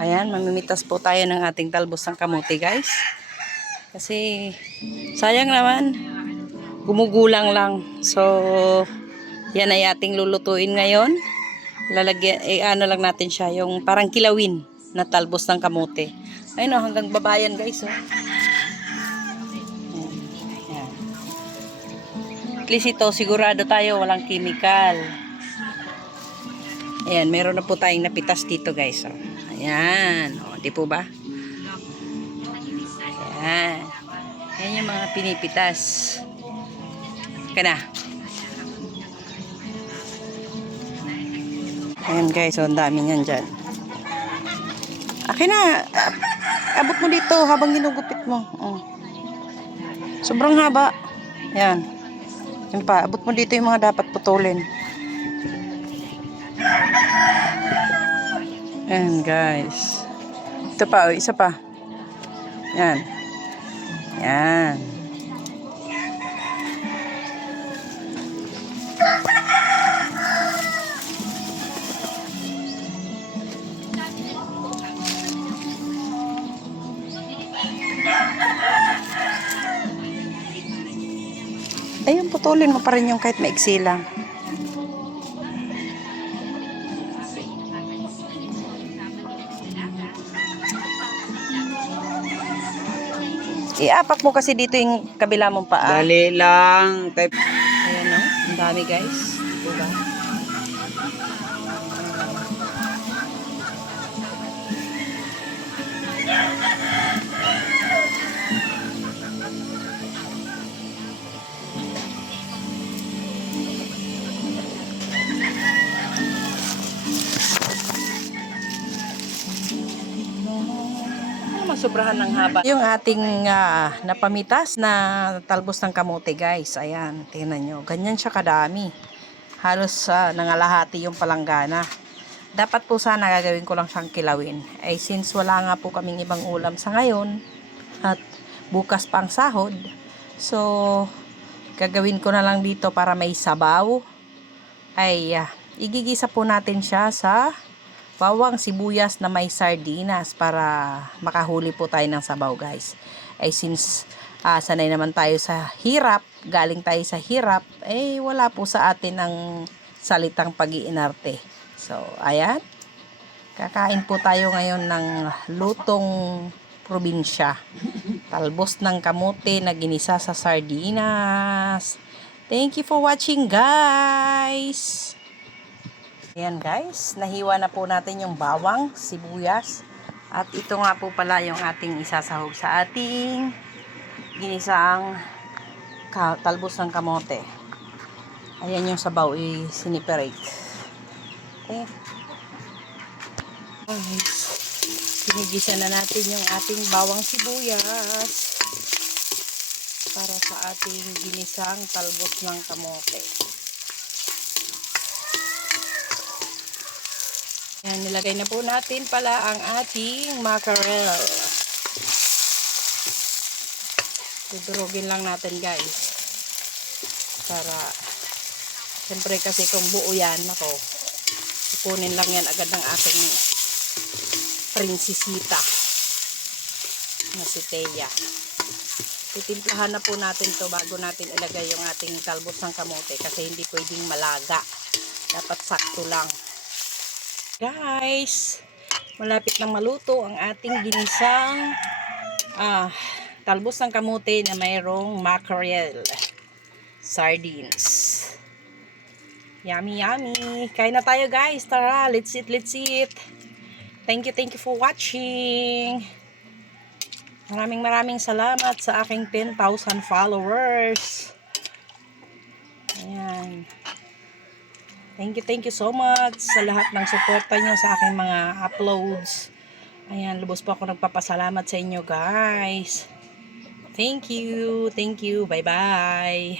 Ayan, mamimitas po tayo ng ating talbos ng kamuti guys. Kasi sayang naman, gumugulang lang. So, yan ay ating lulutuin ngayon. Lalagyan, eh, ano lang natin siya, yung parang kilawin na talbos ng kamuti. Ayun o, hanggang babayan guys. Oh. Ayan. At least ito, sigurado tayo, walang chemical. Ayan, meron na po tayong napitas dito guys. Oh. Ayan, o, di po ba? Ayan. Ayan yung mga pinipitas. Ka na. Ayan guys, so ang dami niyan dyan. Akin na. Abot mo dito habang ginugupit mo. Oh. Sobrang haba. Ayan. Yan pa, abot mo dito yung mga dapat putulin. Ayan guys. Ito pa, oh, isa pa. Yan. Yan. Ayun, putulin mo pa rin yung kahit maiksi lang. Iapak mo kasi dito yung kabila mong paa. Dali lang. Kay... Ayan no, ang dami guys. Masobrahan ng haba? Yung ating ah, napamitas na talbos ng kamote guys. Ayan, tingnan nyo. Ganyan siya kadami. Halos sa nangalahati yung palanggana. Dapat po sana gagawin ko lang siyang kilawin. Ay since wala nga po kaming ibang ulam sa ngayon at bukas pa ang sahod. So, gagawin ko na lang dito para may sabaw. Ay, ah, igigisa po natin siya sa bawang sibuyas na may sardinas para makahuli po tayo ng sabaw guys. Ay since ah, sanay naman tayo sa hirap, galing tayo sa hirap, eh wala po sa atin ang salitang pag-iinarte. So, ayan. Kakain po tayo ngayon ng lutong probinsya. Talbos ng kamote na ginisa sa sardinas. Thank you for watching guys! Ayan guys, nahiwa na po natin yung bawang, sibuyas. At ito nga po pala yung ating isasahog sa ating ginisaang talbos ng kamote. Ayan yung sabaw i-siniperate. Okay. Guys, sinigisa na natin yung ating bawang sibuyas para sa ating ginisang talbos ng kamote. Yan, nilagay na po natin pala ang ating mackerel. Dudurugin lang natin guys. Para, siyempre kasi kung buo yan, ako, kukunin lang yan agad ng aking prinsesita na si Teya. Titimplahan na po natin to bago natin ilagay yung ating talbos ng kamote kasi hindi pwedeng malaga. Dapat sakto lang. Guys, malapit nang maluto ang ating ginisang ah, talbos ng kamote na mayroong mackerel sardines. Yummy, yummy. Kain na tayo guys. Tara, let's eat, let's eat. Thank you, thank you for watching. Maraming maraming salamat sa aking 10,000 followers. Ayan. Thank you, thank you so much sa lahat ng suporta nyo sa aking mga uploads. Ayan, lubos po ako nagpapasalamat sa inyo guys. Thank you, thank you, bye bye.